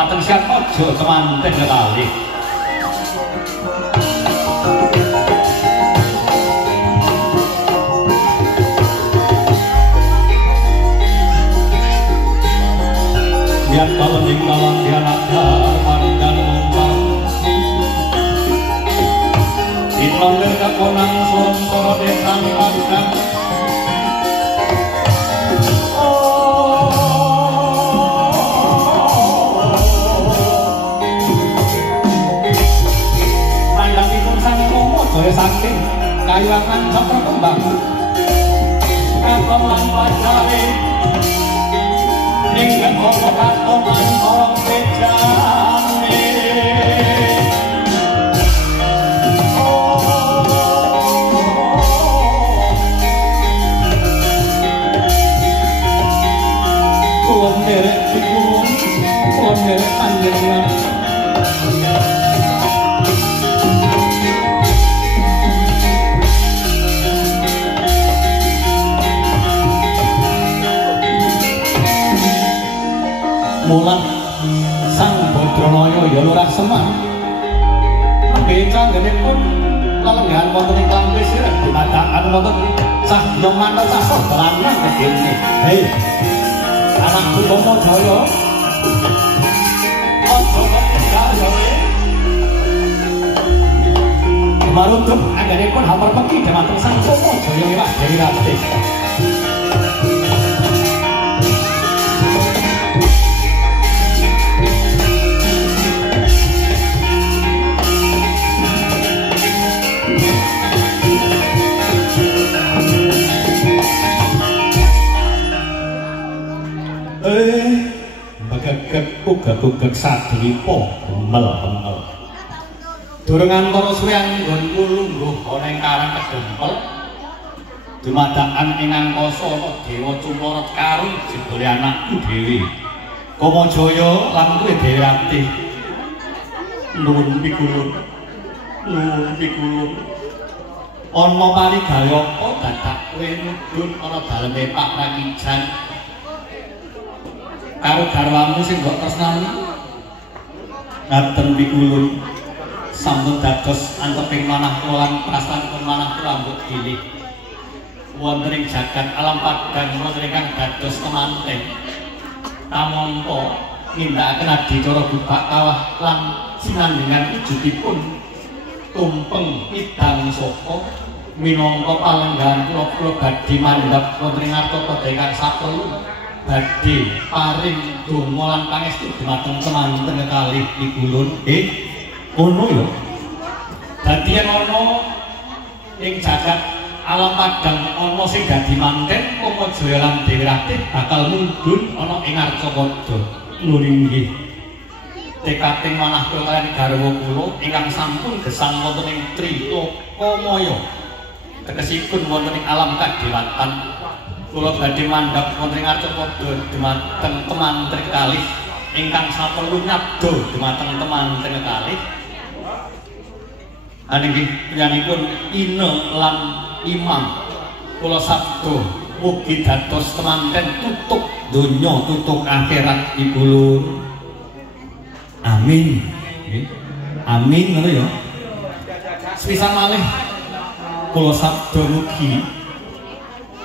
Mateng siap aja kemanten kali. Biar kalau tinggalan dia nakar marikan mumpar Inonder kakonang sorong-sorong desan pangkat Mandangipun sang momo jaya saking kayuangan sok berkembang kakongan pacare Ingkang ana katongan orang bejane Kulon derek dikulun kulon derek panjenengan Mulan sang Badranaya ya lurah Semar becanggenipun lelenggan wonten ing Klampis dimadakan wonten Cahya Mantasasa lanang kene hei anak Utama Jaya aja kaya marunduk anggenipun hamar peki dhumateng sang Utama Jaya liwat Dewi Ratih Gugag sadripa gemel-gemel durung antara suwean nggonku lungguh ana ing karang kedempel dumadakan ing angkasa ana dewa cumara karo jebule anakku dhewe Kamajaya lan kuwi Dewi Ratih nuwun pikulun ana parigayaka dadak kowe mudhun ana daleme Pak Rakijan karo garwamu sing mbok tresnani ngaten pikulun sampun dados anteping manah lan prastanipun manah rambut gilih wonten ing jagat alam padang wonten ingkang dados kemanten tamangka nindakaken adicara bubak kawah lan sinandhingan wujudipun tumpeng idang saka minangka palenggahan kula badhe mandhap wonten ing arta padha ingkang saperlu badhe paring donga lan pangestu dhumateng kemanten kekalih pikulun ngono ya dadi yen ana ing jagat alam padang ana sing dadi manten Kamajaya lan Dewi Ratih bakal mundhun ana ing Arcapada lho inggih tekating manah kula kaliyan garwa kula ingkang sampun gesang wonten ing Trilokamaya tegesipun wonten ing alam kadewatan kula badhe mandhap wonten ing Arcapada dhumateng kemanten kalih ingkang saperlu nyabda dhumateng kemanten kalih anggih panjenenganipun Ine lan Imam kula sabda mugi dados kemanten tutuk donya tutuk akhirat pikulun amin amin ngono ya sepisan malih kula sabda mugi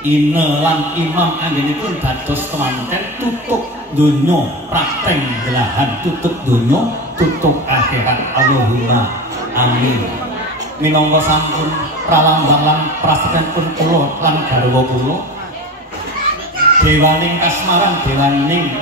Ine lan Imam anggenipun dados kemanten tutuk donya prakteng belahan tutuk donya tutuk akhirat Allahumma amin minangka sampun pralambang lan prasadanipun kula lan garwa kula dewaning kasmaran dewaning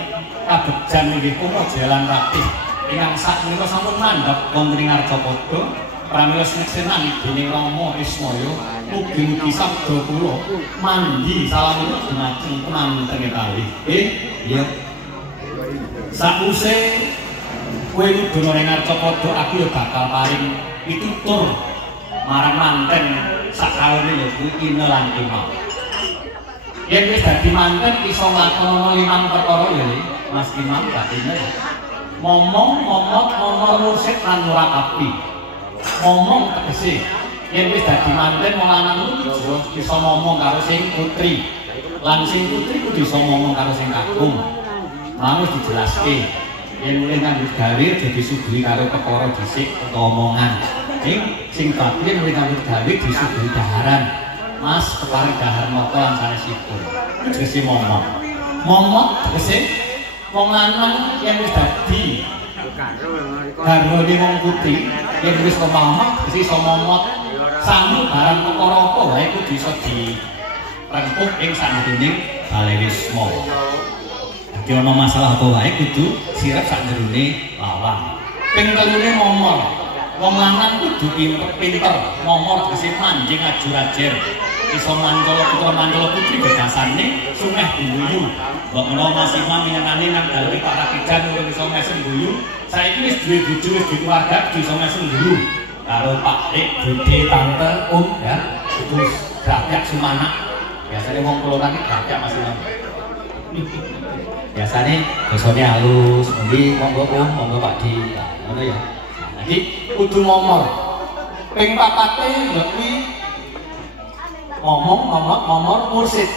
kabegjan inggih Kamajaya lan Ratih ingkang sakmenika sampun mandhap wonten ing Arcapada pramila sineksenan dening Rama Ismaya mugi-mugi sabda kula mandi salamipun dumateng kemanten kalih ya sakuse kowe nuduh ning Arcapada aku ya bakal paring pitutur marang manten sakawene lho kuwi Ine lan Imam yen wis dadi manten iso nglakoni 5 perkara ya Mas Imam batine ngomong mursid lan murakabi ngomong tegese yen wis dadi manten wong lanang kuwi iso ngomong karo sing putri lan sing putri kudu iso ngomong karo sing kakung mau dijelaske yen mulih nganggo gawe dadi suguhi karo perkara dhisik utawa omongan. Sing batin mulih nganggo gawe disuguhi daharan. Mas kepareng dahar napa lan sanesipun. Tegese momot. Momot tegese wong lanang yen wis dadi garwane wong putih, yen wis momot tegese iso momot. Sami barang perkara apa wae kudu iso direngkuh ing sanjeroning balewisma. Dadi ana masalah apa wae kudu sirep sanjerone lawang. Ping telune momor. Wong lanang kudu pinter, momor tegese manjing ajur-ajur. Iso mancala putra mancala putri bedasane sumeh guyu. Mbok menawa Mas Imam nyenani nang dalem Pak Rakijan urung iso mesem guyu, saiki wis duwe bojo wis duwe keluarga iso mesem guyu. Karo Pak Dik, Bude, Tante, ya, itu gagak sumanak. Biasanya wong kelurahan iki gagak Mas Imam. Biasanya bosone halus, endi monggo monggo Pak Di. Ngono ya. Jadi kudu momor. Ping papate ya kuwi momor mursid.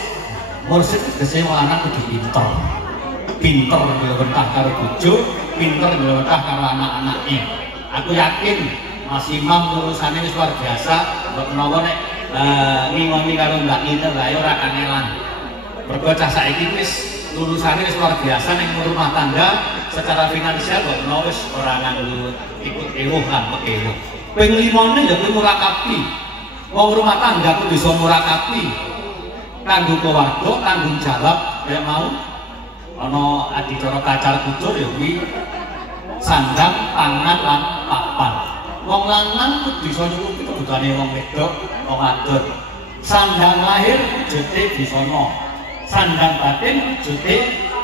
Mursid tegese wong lanang kudu pinter. Pinter nglewetah karo bojo, pinter nglewetah karo anak-anake. Aku yakin Mas Imam lulusannya wis luar biasa, mbok menawa nek ngingoni karo Mbak Ine wae ora kangelan. Mergo cah saiki wis lulusane wis luar biasa ning rumah tangga secara finansial mbok menawa wis ora nganggo ikut ewoh lan pekewoh. Ping limane ya kuwi murakabi. Wong rumah tangga kudu iso murakabi. Kanggo keluarga tanggung jawab ya mau ana adicara kacar kucur ya kuwi sandang, pangan lan papan. Wong lanang kudu iso nyukupi kebutuhane wong wedok, wong wadon. Sandang lahir wujude disana. Sandang batin wujude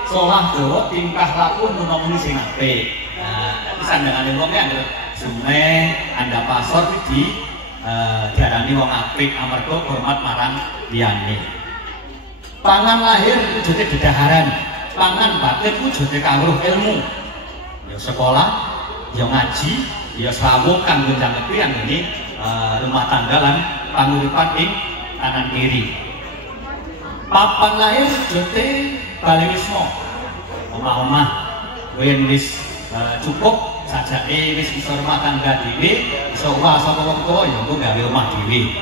solah dawa tingkah laku muni sing apik. Nah, dadi sandangane wong ki anggere sumeh, andapasor iki diarani wong apik amarga hormat marang liyane. Pangan lahir wujude dedaharan. Pangan batin wujude kawruh ilmu. Ya sekolah, ya ngaji, ya sawung kanggo njangkepi anggone rumah tangga lan panguripan ing kanan kiri. Papan lahir wujude balewisma. Omah-omah yen wis cukup sajake wis iso rumah tangga dhewe, iso uwah saka wong tuwa ya engko gawe omah dhewe.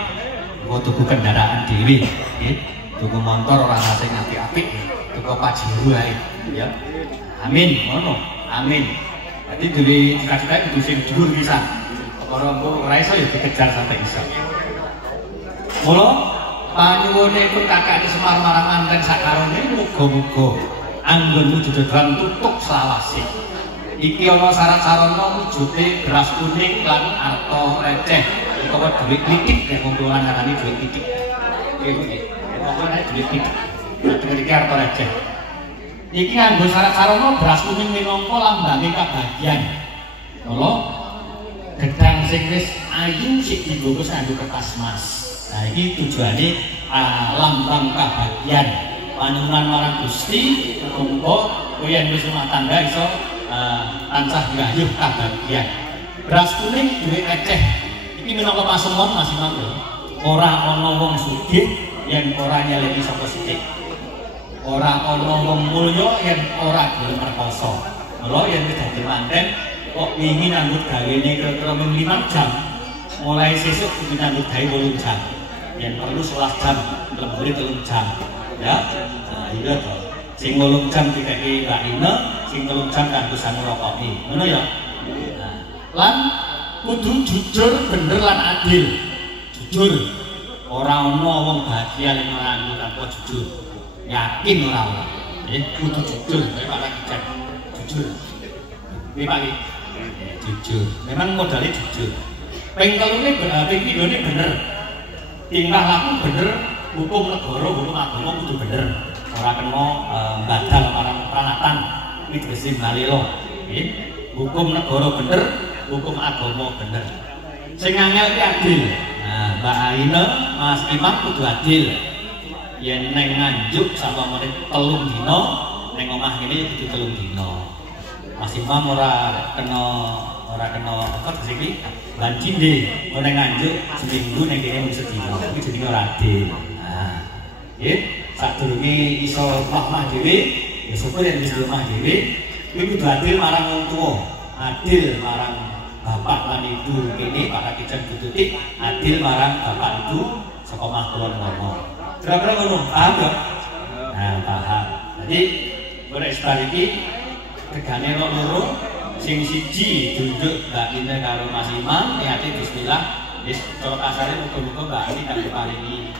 Engko tuku kendaraan dhewe, nggih. Tuku motor ora sing apik-apik, tuku Pajero ae, ya. Amin, ngono. Amin. Jadi duwe cita-cita kudu sing dhuwur pisan. Perkara engko ora iso ya dikejar sampai iso. Mula panyuwune pun kakake Semar marang manten sakarone muga-muga anggonmu didodolan tutuk selawase. Iki ana syarat-syaratna wujude beras kuning lan arta receh utawa dhuwit titik nek wong tuwa ngarani dhuwit titik. Nggih. Nek ana dhuwit titik. Iki arta receh. Iki nganggo syarat-syaratna beras kuning minangka lambange kabagyan. Mula gedang sing wis ayu sik dibungkus nganggo kertas emas. Nah iki tujuane lambang kabagyan. Panuwun marang Gusti muga kowe yen wis rumah tangga iso tansah nggayuh kabagyan. Beras kuning duwe receh. Iki minangka pasemon Mas Imam lho. Ora ana wong sugih yen ora nyeleki sapa sithik. Ora ana wong mulya yen ora gelem rekoso. Mula yen wis dadi manten kok wingi nanggut gawene kira-kira 5 jam. Mulai sesuk kudu nanggut gawe 8 jam. Yen perlu 11 jam, lembur 3 jam. Ya. Nah, iya to. Sing 8 jam dikeki Mbak Ine, sing 3 jam kanggo sangrokoki. Ngono ya. Nah, lan kudu jujur, bener lan adil. Jujur. Ora ana wong bahagia yen ora tanpa jujur. Yakin ora ora. Kudu jujur, kaya Pak Rakijan. Jujur. Nggih Pak nggih. Jujur. Memang modalnya jujur. Ping telune ping pindhone bener. Tingkah laku bener, hukum negara, hukum agama kudu bener. Ora kena mbadal marang pranatan. Iki tegese balelo. Nggih. Hukum negara bener, hukum agama bener. Sing angel iki adil. Nah, Mbak Aina, Mas Imam kudu adil. Yen neng Nganjuk sampamane 3 dina, neng omah kene kudu 3 dina. Mas Imam ora kena apa iki? Bancinde, neng Nganjuk seminggu neng kene mung sedina. Iki jenenge ora adil. Nah, nggih, sadurunge iso omah dhewe, ya syukur yen wis omah dhewe, Kuwi kudu adil marang wong tuwa, adil marang bapak lan ibu. Kene Pak Rakijan Bututi adil marang bapak ibu saka Makulon Wono. Kira-kira ngono, paham ya? Nah, paham. Jadi golek sebar iki regane loro, sing siji duduk Mbak Ine karo Mas Imam, niate bismillah, wis cara kasare muga-muga Mbak Ine tak diparingi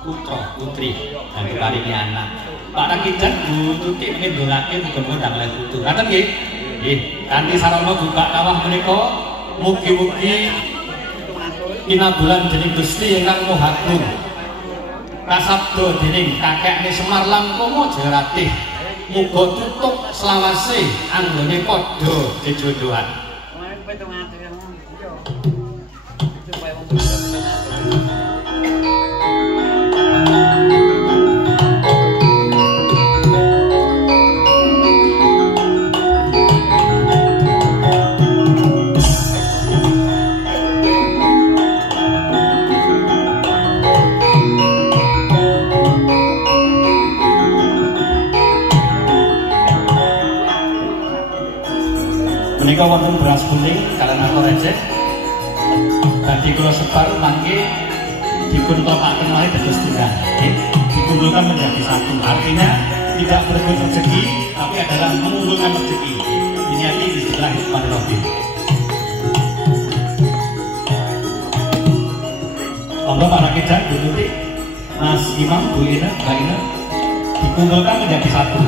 putra putri dan diparingi anak. Pak Rakijan Bututi ngendolake muga-muga ndang leh putu. Ngaten nggih? Nggih, kanthi sarana buka kawah menika mugi-mugi pinabulan dening Gusti ingkang Maha Agung. Kasabda dening kakekne Semar Langkomo Jayaratih muga tutuk selawase anggone padha jejodohan. Menika wonten beras kuning kalian atau receh. Tadi kula sebar mangke dipun topaken malih dados tunggal. Dikumpulkan menjadi satu. Artinya tidak berebut rezeki, tapi adalah mengumpulkan rezeki. Ini arti bismillahirrahmanirrahim. Monggo Pak Rakijan Bututi, Mas Imam, Bu Ine, Mbak Ine dikumpulkan menjadi satu.